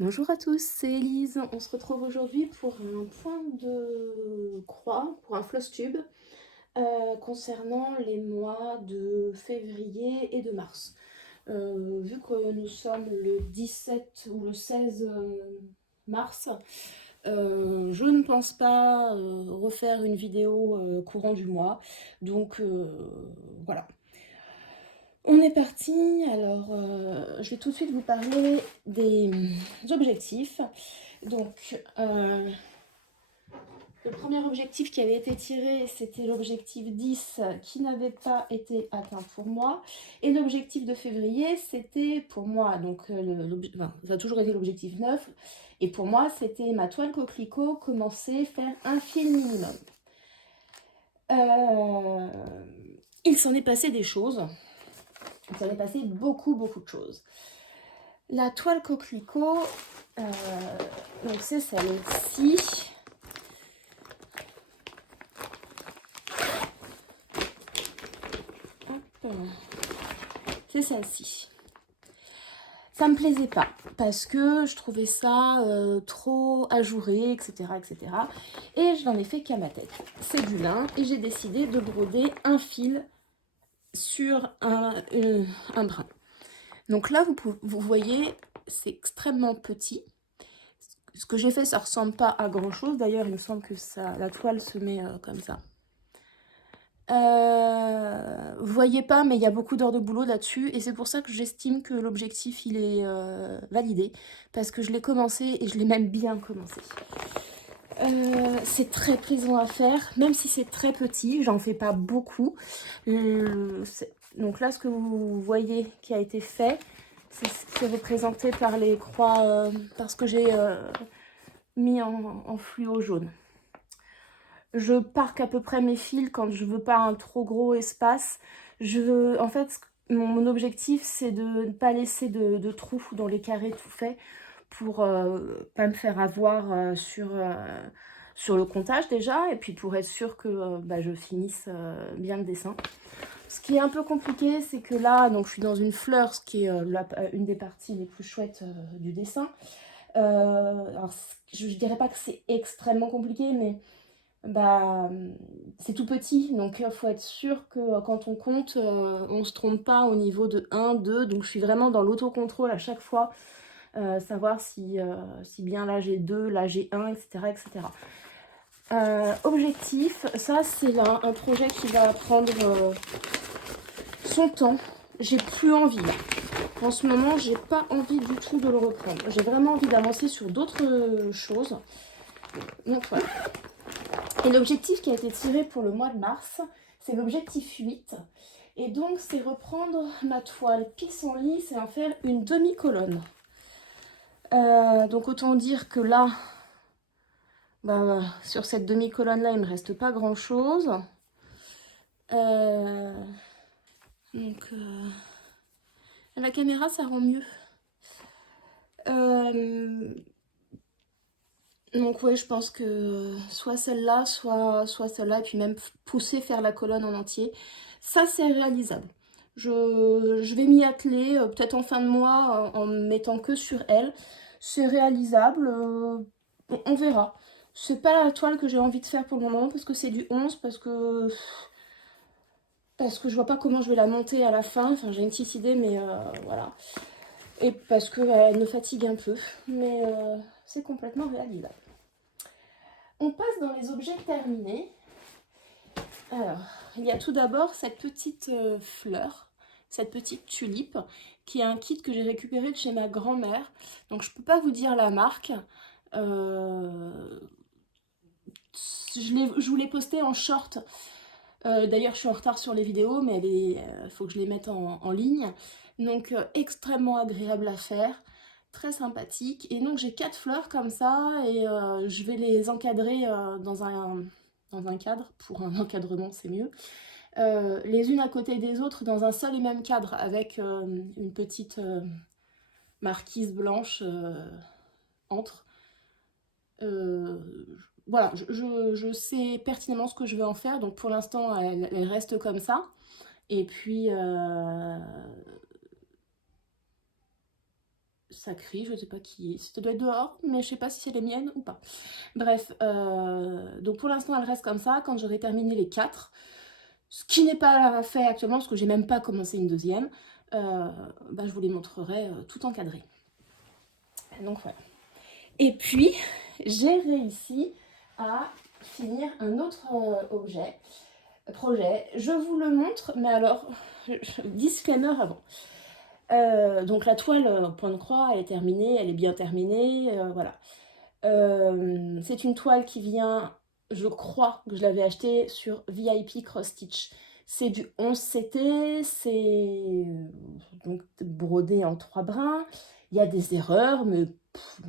Bonjour à tous, c'est Elise. On se retrouve aujourd'hui pour un point de croix, pour un floss tube, concernant les mois de février et de mars. Vu que nous sommes le 17 ou le 16 mars, je ne pense pas refaire une vidéo courant du mois. Donc voilà. On est parti, alors je vais tout de suite vous parler des objectifs. Donc, le premier objectif qui avait été tiré, c'était l'objectif 10 qui n'avait pas été atteint pour moi. Et l'objectif de février, c'était pour moi, donc ça a toujours été l'objectif 9. Et pour moi, c'était ma toile coquelicot, commencer, faire un fil minimum. Il s'en est passé des choses. Il s'en est passé beaucoup de choses. La toile coquelicot, donc c'est celle-ci. C'est celle-ci. Ça me plaisait pas parce que je trouvais ça trop ajouré, etc., etc. Et je n'en ai fait qu'à ma tête. C'est du lin et j'ai décidé de broder un fil sur un brin. Donc là, vous voyez, c'est extrêmement petit. Ce que j'ai fait, ça ressemble pas à grand chose. D'ailleurs, il me semble que la toile se met comme ça. Vous voyez pas, mais il y a beaucoup d'heures de boulot là-dessus. Et c'est pour ça que j'estime que l'objectif, il est validé. Parce que je l'ai commencé et je l'ai même bien commencé. C'est très plaisant à faire, même si c'est très petit. J'en fais pas beaucoup. Donc là, ce que vous voyez qui a été fait, c'est représenté par les croix, parce que j'ai mis en fluo jaune. Je parque à peu près mes fils quand je veux pas un trop gros espace. En fait, mon objectif, c'est de ne pas laisser de trous dans les carrés tout faits pour pas me faire avoir sur le comptage déjà, et puis pour être sûr que je finisse bien le dessin. Ce qui est un peu compliqué, c'est que là, donc, je suis dans une fleur, ce qui est une des parties les plus chouettes du dessin. Alors, je dirais pas que c'est extrêmement compliqué, mais c'est tout petit, donc il faut être sûr que quand on compte, on ne se trompe pas au niveau de 1, 2, donc je suis vraiment dans l'autocontrôle à chaque fois, savoir si bien là j'ai 2, là j'ai 1, etc. etc. Objectif, ça c'est un projet qui va prendre son temps, j'ai plus envie là. En ce moment, j'ai pas envie du tout de le reprendre. J'ai vraiment envie d'avancer sur d'autres choses. Donc voilà. Et l'objectif qui a été tiré pour le mois de mars, c'est l'objectif 8. Et donc, c'est reprendre ma toile pissenlit et en faire une demi-colonne. Donc, autant dire que là, sur cette demi-colonne-là, il ne me reste pas grand-chose. Donc, à la caméra, ça rend mieux. Donc ouais, je pense que soit celle-là, soit celle-là, et puis même pousser, faire la colonne en entier. Ça, c'est réalisable. Je vais m'y atteler, peut-être en fin de mois, en mettant que sur elle. C'est réalisable, on verra. C'est pas la toile que j'ai envie de faire pour le moment, parce que c'est du 11, parce que je vois pas comment je vais la monter à la fin. Enfin, j'ai une petite idée, mais voilà. Et parce qu'elle me fatigue un peu, mais c'est complètement réalisable. On passe dans les objets terminés. Alors, il y a tout d'abord cette petite fleur, cette petite tulipe, qui est un kit que j'ai récupéré de chez ma grand-mère. Donc je ne peux pas vous dire la marque. Je vous l'ai posté en short. D'ailleurs, je suis en retard sur les vidéos, mais il faut que je les mette en ligne. Donc extrêmement agréable à faire. Très sympathique. Et donc j'ai 4 fleurs comme ça et je vais les encadrer dans un cadre. Pour un encadrement, c'est mieux. Les unes à côté des autres dans un seul et même cadre avec une petite marquise blanche entre. Voilà, je sais pertinemment ce que je vais en faire. Donc pour l'instant, elle reste comme ça. Et puis, ça crie, je ne sais pas qui est. Ça doit être dehors, mais je ne sais pas si c'est les miennes ou pas. Bref, donc pour l'instant, elle reste comme ça. Quand j'aurai terminé les 4, ce qui n'est pas fait actuellement, parce que j'ai même pas commencé une deuxième, bah, je vous les montrerai tout encadré. Donc voilà. Et puis, j'ai réussi à finir un autre projet. Je vous le montre, mais alors, disclaimer avant. Donc la toile point de croix, elle est terminée, elle est bien terminée, voilà. C'est une toile qui vient, je crois que je l'avais achetée sur VIP Cross Stitch. C'est du 11CT, c'est donc brodé en 3 brins. Il y a des erreurs, mais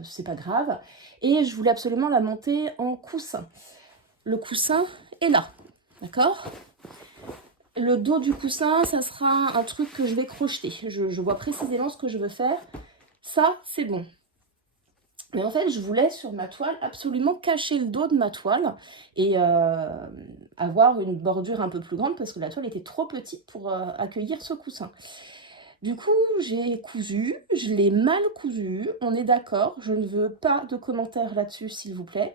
c'est pas grave. Et je voulais absolument la monter en coussin. Le coussin est là, d'accord? Le dos du coussin, ça sera un truc que je vais crocheter. Je vois précisément ce que je veux faire. Ça, c'est bon. Mais en fait, je voulais sur ma toile absolument cacher le dos de ma toile et avoir une bordure un peu plus grande parce que la toile était trop petite pour accueillir ce coussin. Du coup, j'ai cousu, je l'ai mal cousu, on est d'accord, je ne veux pas de commentaires là-dessus, s'il vous plaît.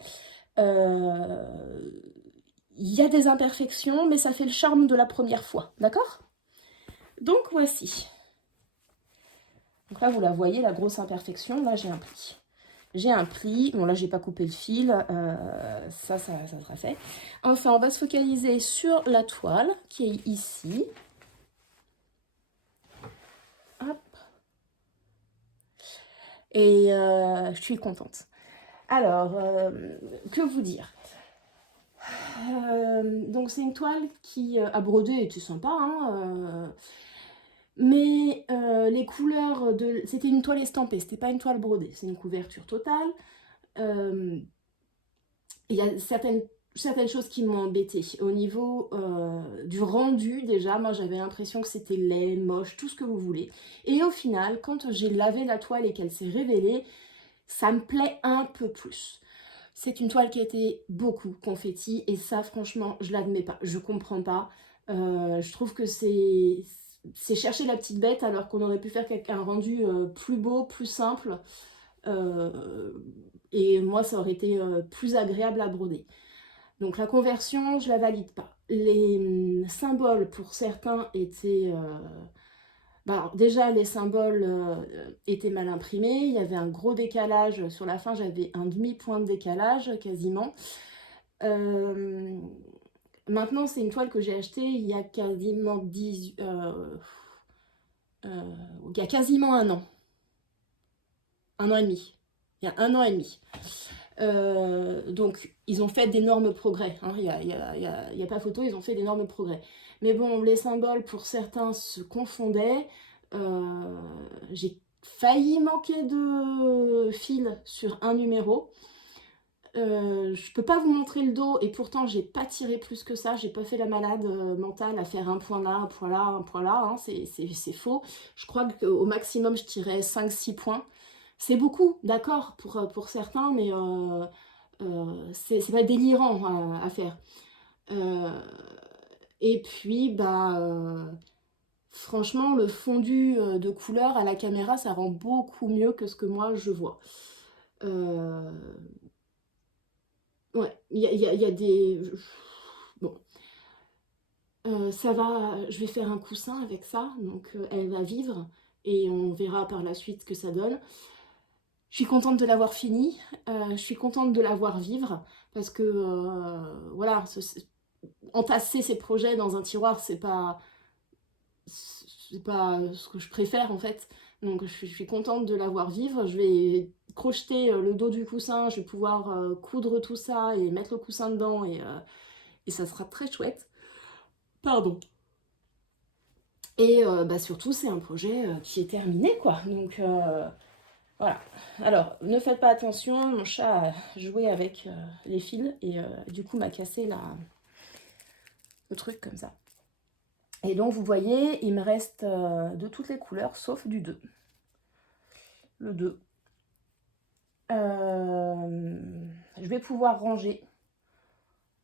Il y a des imperfections, mais ça fait le charme de la première fois, d'accord? Donc voici. Donc là, vous la voyez, la grosse imperfection, là j'ai un pli. J'ai un pli, bon là j'ai pas coupé le fil, ça sera fait. Enfin, on va se focaliser sur la toile qui est ici. Hop. Et je suis contente. Alors, que vous dire? Donc c'est une toile qui a brodé était sympa, hein, mais les couleurs de... C'était une toile estampée, c'était pas une toile brodée, c'est une couverture totale. Il y a certaines choses qui m'ont embêtée. Au niveau du rendu, déjà, moi j'avais l'impression que c'était laid, moche, tout ce que vous voulez. Et au final, quand j'ai lavé la toile et qu'elle s'est révélée, ça me plaît un peu plus. C'est une toile qui a été beaucoup confetti et ça, franchement, je l'admets pas. Je comprends pas. Je trouve que c'est chercher la petite bête alors qu'on aurait pu faire un rendu plus beau, plus simple. Et moi, ça aurait été plus agréable à broder. Donc la conversion, je la valide pas. Les symboles, pour certains, étaient... alors, déjà, les symboles étaient mal imprimés. Il y avait un gros décalage. Sur la fin, j'avais un demi-point de décalage, quasiment. Maintenant, c'est une toile que j'ai achetée il y a quasiment il y a quasiment un an. Un an et demi. Il y a un an et demi. Donc, ils ont fait d'énormes progrès. Hein. Il y a pas photo, ils ont fait d'énormes progrès. Mais bon, les symboles, pour certains, se confondaient. J'ai failli manquer de fil sur un numéro. Je peux pas vous montrer le dos et pourtant j'ai pas tiré plus que ça, j'ai pas fait la malade mentale à faire un point là, un point là, un point là, hein. C'est faux. Je crois qu'au maximum je tirais 5-6 points. C'est beaucoup, d'accord, pour certains, mais c'est pas délirant à faire. Et puis, bah, franchement, le fondu de couleur à la caméra, ça rend beaucoup mieux que ce que moi je vois. Ouais, il y a des... Bon. Ça va, je vais faire un coussin avec ça, donc elle va vivre et on verra par la suite ce que ça donne. Je suis contente de l'avoir fini, je suis contente de la voir vivre parce que voilà, entasser ses projets dans un tiroir, c'est pas ce que je préfère en fait. Donc je suis contente de la voir vivre. Je vais crocheter le dos du coussin, je vais pouvoir coudre tout ça et mettre le coussin dedans et ça sera très chouette. Pardon. Et bah, surtout, c'est un projet qui est terminé, quoi. Donc, voilà. Alors, ne faites pas attention, mon chat a joué avec les fils et du coup m'a cassé le truc comme ça. Et donc, vous voyez, il me reste de toutes les couleurs, sauf du 2. Le 2. Je vais pouvoir ranger.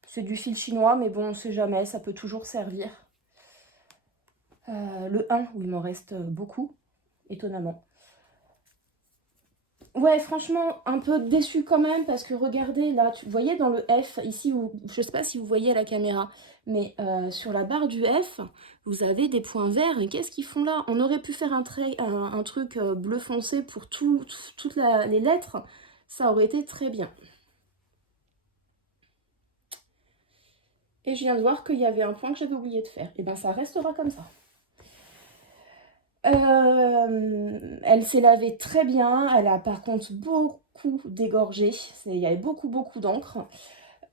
C'est du fil chinois, mais bon, on ne sait jamais, ça peut toujours servir. Le 1, où il m'en reste beaucoup, étonnamment. Ouais, franchement, un peu déçue quand même, parce que regardez, là, vous voyez dans le F, ici, je sais pas si vous voyez à la caméra, mais sur la barre du F, vous avez des points verts, et qu'est-ce qu'ils font là? On aurait pu faire un truc bleu foncé pour toutes les lettres, ça aurait été très bien. Et je viens de voir qu'il y avait un point que j'avais oublié de faire, et ben ça restera comme ça. Elle s'est lavée très bien, elle a par contre beaucoup dégorgé, il y avait beaucoup d'encre.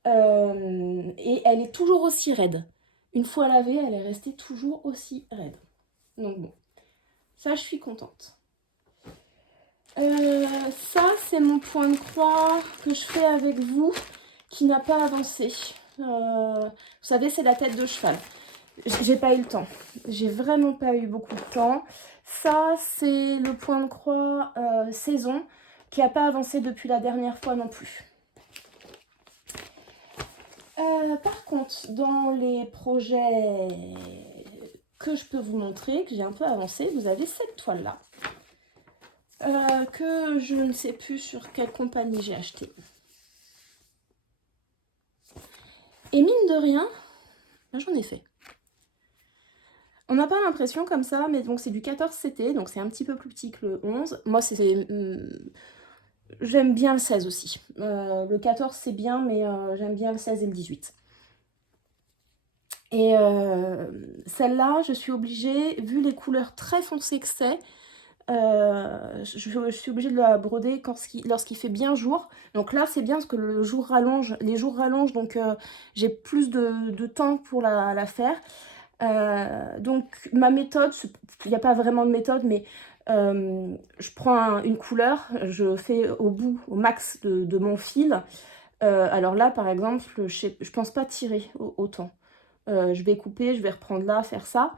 Et elle est toujours aussi raide. Une fois lavée, elle est restée toujours aussi raide. Donc bon, ça je suis contente. Ça c'est mon point de croix que je fais avec vous, qui n'a pas avancé. Vous savez, c'est la tête de cheval. J'ai pas eu le temps. J'ai vraiment pas eu beaucoup de temps. Ça, c'est le point de croix saison, qui n'a pas avancé depuis la dernière fois non plus. Par contre, dans les projets que je peux vous montrer, que j'ai un peu avancé, vous avez cette toile-là, que je ne sais plus sur quelle compagnie j'ai acheté. Et mine de rien, j'en ai fait. On n'a pas l'impression comme ça, mais donc c'est du 14 CT, donc c'est un petit peu plus petit que le 11. Moi, j'aime bien le 16 aussi. Le 14, c'est bien, mais j'aime bien le 16 et le 18. Et celle-là, je suis obligée, vu les couleurs très foncées que c'est, je suis obligée de la broder lorsqu'il fait bien jour. Donc là, c'est bien parce que les jours rallongent, donc j'ai plus de temps pour la faire. Donc ma méthode, il n'y a pas vraiment de méthode, mais je prends une couleur, je fais au max de mon fil. Alors là, par exemple, je pense pas tirer autant. Je vais couper, je vais reprendre là, faire ça.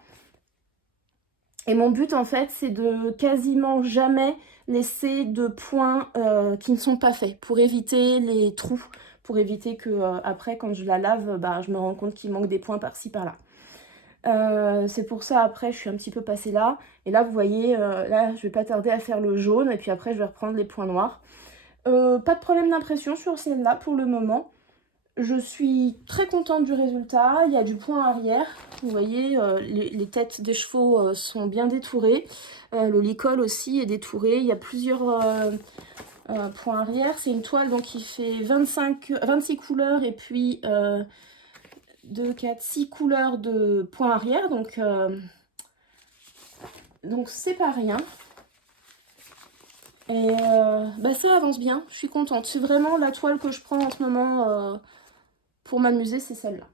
Et mon but, en fait, c'est de quasiment jamais laisser de points qui ne sont pas faits, pour éviter les trous, pour éviter que après, quand je la lave, bah, je me rends compte qu'il manque des points par-ci, par-là. C'est pour ça, après, je suis un petit peu passée là. Et là, vous voyez, là, je vais pas tarder à faire le jaune, et puis après, je vais reprendre les points noirs. Pas de problème d'impression sur celle-là pour le moment. Je suis très contente du résultat. Il y a du point arrière. Vous voyez, les têtes des chevaux sont bien détourées. Le licol aussi est détouré. Il y a plusieurs points arrière. C'est une toile donc, qui fait 26 couleurs et puis 2, 4, 6 couleurs de points arrière. Donc c'est pas rien. Et bah, ça avance bien. Je suis contente. C'est vraiment la toile que je prends en ce moment pour m'amuser, c'est celle-là.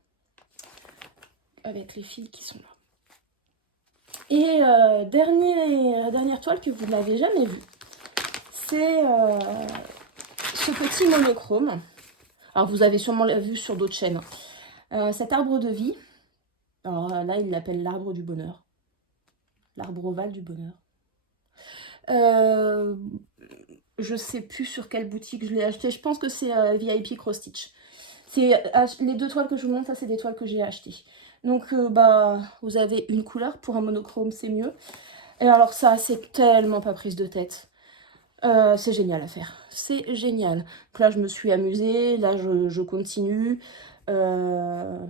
Avec les fils qui sont là. Et dernière toile que vous n'avez jamais vue, c'est ce petit monochrome. Alors vous avez sûrement vu sur d'autres chaînes. Cet arbre de vie. Alors là, il l'appelle l'arbre du bonheur. L'arbre ovale du bonheur. Je sais plus sur quelle boutique je l'ai acheté. Je pense que c'est VIP Cross Stitch. Les deux toiles que je vous montre, ça c'est des toiles que j'ai achetées. Donc bah vous avez une couleur, pour un monochrome c'est mieux. Et alors ça, c'est tellement pas prise de tête. C'est génial à faire. C'est génial. Donc là, je me suis amusée. Là, je continue. Donc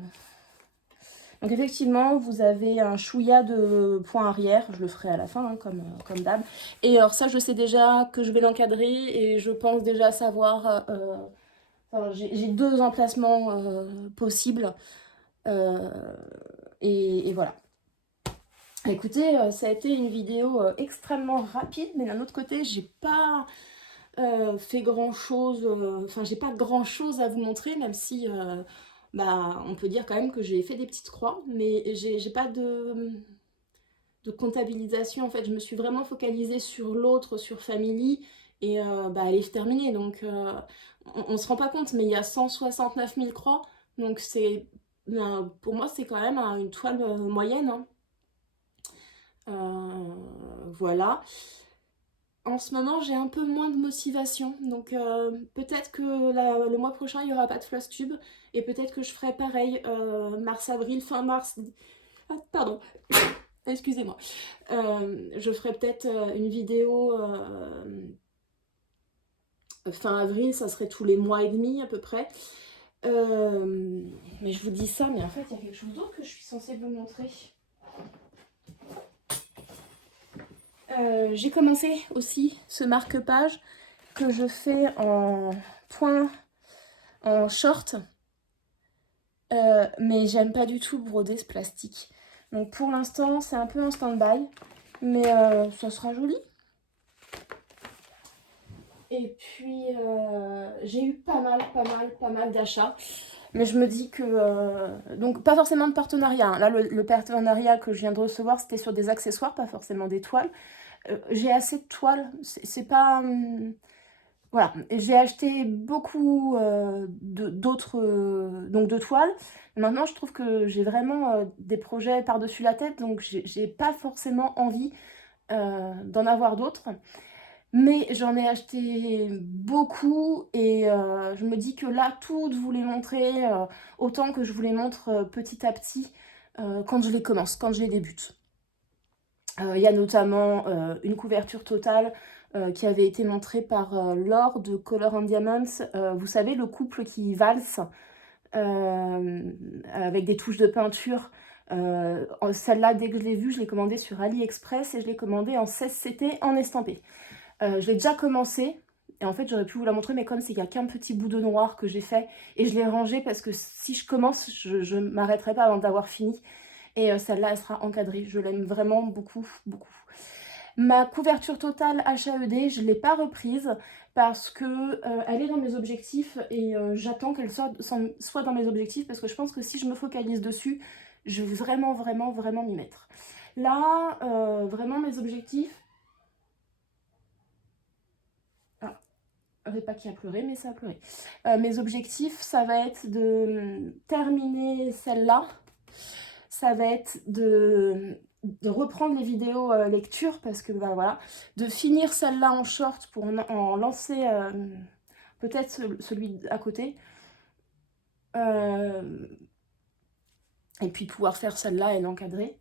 effectivement, vous avez un chouïa de points arrière. Je le ferai à la fin, hein, comme d'hab. Et alors ça, je sais déjà que je vais l'encadrer. Et je pense déjà savoir... Enfin, j'ai 2 emplacements possibles. Et voilà. Écoutez, ça a été une vidéo extrêmement rapide, mais d'un autre côté, j'ai pas fait grand chose, enfin j'ai pas grand chose à vous montrer, même si bah, on peut dire quand même que j'ai fait des petites croix, mais j'ai pas de comptabilisation. En fait, je me suis vraiment focalisée sur l'autre, sur Family, et bah, elle est terminée, donc on se rend pas compte, mais il y a 169 000 croix, donc c'est pour moi c'est quand même une toile moyenne, hein. Voilà. En ce moment, j'ai un peu moins de motivation, donc peut-être que le mois prochain, il n'y aura pas de floss tube, et peut-être que je ferai pareil, mars-avril, fin mars... Ah, pardon, excusez-moi. Je ferai peut-être une vidéo Fin avril, ça serait tous les mois et demi à peu près. Mais je vous dis ça, mais en fait, il y a quelque chose d'autre que je suis censée vous montrer. J'ai commencé aussi ce marque-page que je fais en point, en short. Mais j'aime pas du tout broder ce plastique. Donc pour l'instant, c'est un peu en stand-by. Mais ça sera joli. Et puis, j'ai eu pas mal d'achats. Mais je me dis que... donc, pas forcément de partenariat, hein. Là, le partenariat que je viens de recevoir, c'était sur des accessoires, pas forcément des toiles. J'ai assez de toiles. C'est pas... voilà. J'ai acheté beaucoup donc de toiles. Maintenant, je trouve que j'ai vraiment des projets par-dessus la tête. Donc, j'ai pas forcément envie d'en avoir d'autres. Mais j'en ai acheté beaucoup et je me dis que là, toutes vous les montrer autant que je vous les montre petit à petit quand je les commence, quand je les débute. Il y a notamment une couverture totale qui avait été montrée par Laure de Color and Diamonds. Vous savez, le couple qui valse avec des touches de peinture. Celle-là, dès que je l'ai vue, je l'ai commandée sur AliExpress et je l'ai commandée en 16CT en estampé. Je l'ai déjà commencé, et en fait j'aurais pu vous la montrer, mais comme c'est qu'il n'y a qu'un petit bout de noir que j'ai fait, et je l'ai rangé parce que si je commence, je ne m'arrêterai pas avant d'avoir fini. Et celle-là, elle sera encadrée. Je l'aime vraiment beaucoup, beaucoup. Ma couverture totale HAED, je ne l'ai pas reprise parce que elle est dans mes objectifs et j'attends qu'elle soit dans mes objectifs parce que je pense que si je me focalise dessus, je vais vraiment m'y mettre. Là, vraiment mes objectifs... pas qui a pleuré, mais ça a pleuré. Mes objectifs, ça va être de terminer celle-là. Ça va être de reprendre les vidéos lecture parce que, bah voilà, de finir celle-là en short pour en lancer peut-être celui à côté. Et puis pouvoir faire celle-là et l'encadrer.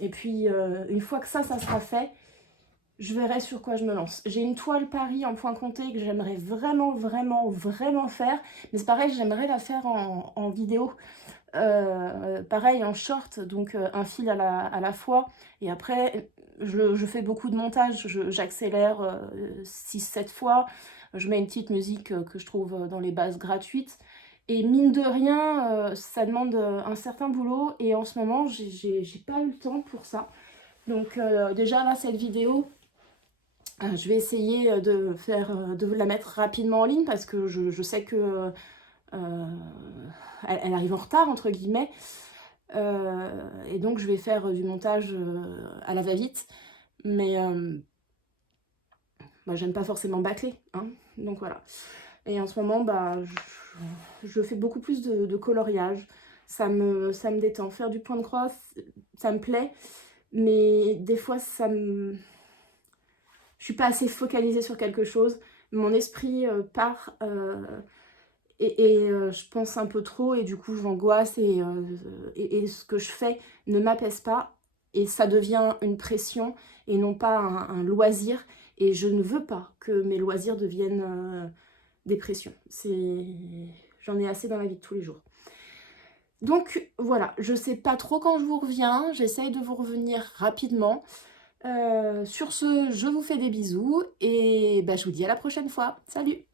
Et puis, une fois que ça sera fait, je verrai sur quoi je me lance. J'ai une toile Paris en point compté que j'aimerais vraiment faire. Mais c'est pareil, j'aimerais la faire en vidéo. Pareil, en short, donc un fil à la fois. Et après, je fais beaucoup de montage. J'accélère 6-7 fois. Je mets une petite musique que je trouve dans les bases gratuites. Et mine de rien, ça demande un certain boulot. Et en ce moment, j'ai pas eu le temps pour ça. Donc déjà là, cette vidéo... je vais essayer de la mettre rapidement en ligne parce que je sais que elle arrive en retard entre guillemets et donc je vais faire du montage à la va-vite, mais bah, j'aime pas forcément bâcler, hein, donc voilà. Et en ce moment, bah, je fais beaucoup plus de coloriage, ça me détend. Faire du point de croix, ça me plaît, mais des fois ça me... Je suis pas assez focalisée sur quelque chose, mon esprit part et je pense un peu trop et du coup j'angoisse et ce que je fais ne m'apaise pas et ça devient une pression et non pas un loisir et je ne veux pas que mes loisirs deviennent des pressions. J'en ai assez dans la vie de tous les jours. Donc voilà, je sais pas trop quand je vous reviens, j'essaye de vous revenir rapidement. Sur ce, je vous fais des bisous et bah, je vous dis à la prochaine fois. Salut!